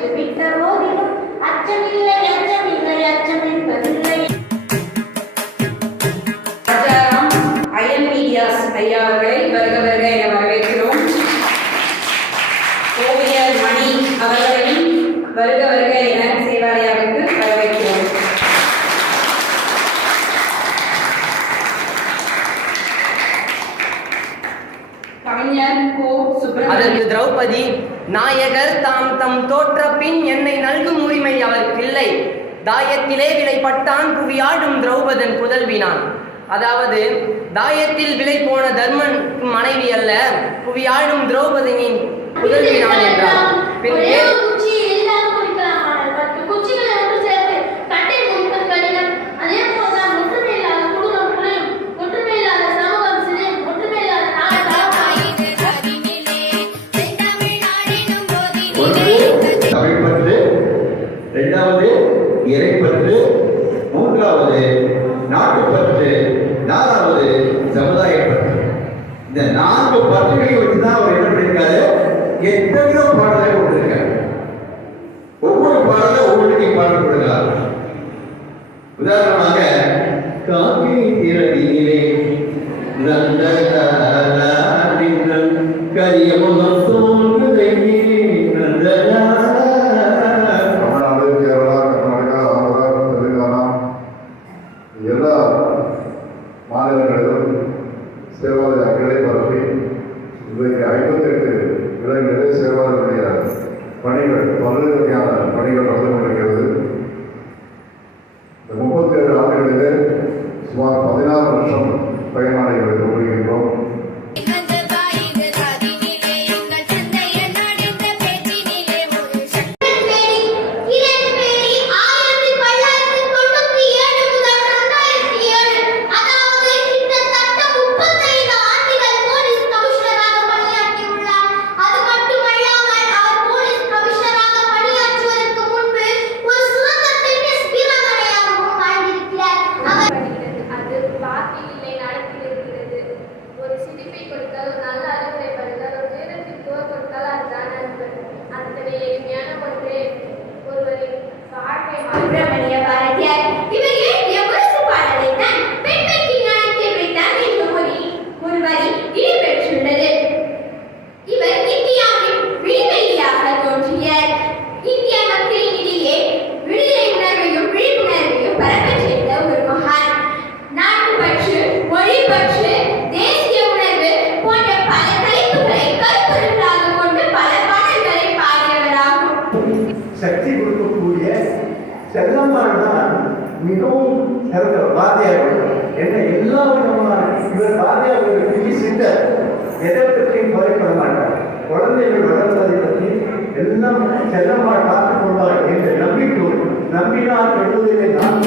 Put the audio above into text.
பெற்றுவிட்ட போதிலும் அச்சமில்லை அச்சமில்லை அச்சம் என்பதில்லை. அயன் மீடியாஸ் ஐயா அவர்களை வருக வருக என வரவேற்கிறோம். ஓவியர் மணி அவர்களையும் வருக வருக என சேவாலயாவுக்கு வரவேற்கிறோம். அதற்கு திரௌபதி, நாயகர் தாம் தம் தோற்ற பின் என்னை நல்கும் உரிமை அவர்க்கில்லை. தாயத்திலே விலைப்பட்டான் புவியாடும் திரௌபதன் புதல்வினான். அதாவது தாயத்தில் விலை போன தர்மன் மனைவி அல்ல, புவியாடும் திரௌபதியின் புதல்வினான் என்றார். தமிழ்பற்று, இரண்டாவது இறைப்பற்று, மூன்றாவது நாட்டுப்பற்று, நாலாவது சமுதாயப்பற்று. இந்த 4 பற்றுகளை வச்சுதான் அவர் என்ன பண்ணியிருக்காரு, எத்தனையோ பாடலை கொண்டிருக்காரு. ஒவ்வொரு பாடல ஒவ்வொருத்தையும் பாடல் கொடுக்கிறார். உதாரணமாக காக்கை திரடியிலே கரிய முதல் தோன்றுதை எல்லா மாநிலங்களிலும் சேவாலயங்களை பரப்பி இன்றைக்கு 58 இடங்களிலே சேவாலய பணிகள், பல்வேறு வகையான பணிகள் நடந்து கொண்டிருக்கிறது. இந்த 37 ஆண்டுகளிலே சுமார் 16 லட்சம் பயனாளிகளை கொண்டிருக்கின்றோம். சக்தி கொடுக்கக்கூடிய செல்லம்மாள் தான் மிகவும் சிறந்த வாத்தியார். என்ன எல்லா விதமான இவர் வாத்தியார் சித்தர், எதை பற்றியும் கவலைப்பட மாட்டார். குழந்தைகள் வளர்வதை பற்றி எல்லாம் செல்லம்மாள் பார்த்துக் கொள்வார் என்ற நம்பிக்கை. நம்பினால் கெடுவதில்லை, நான்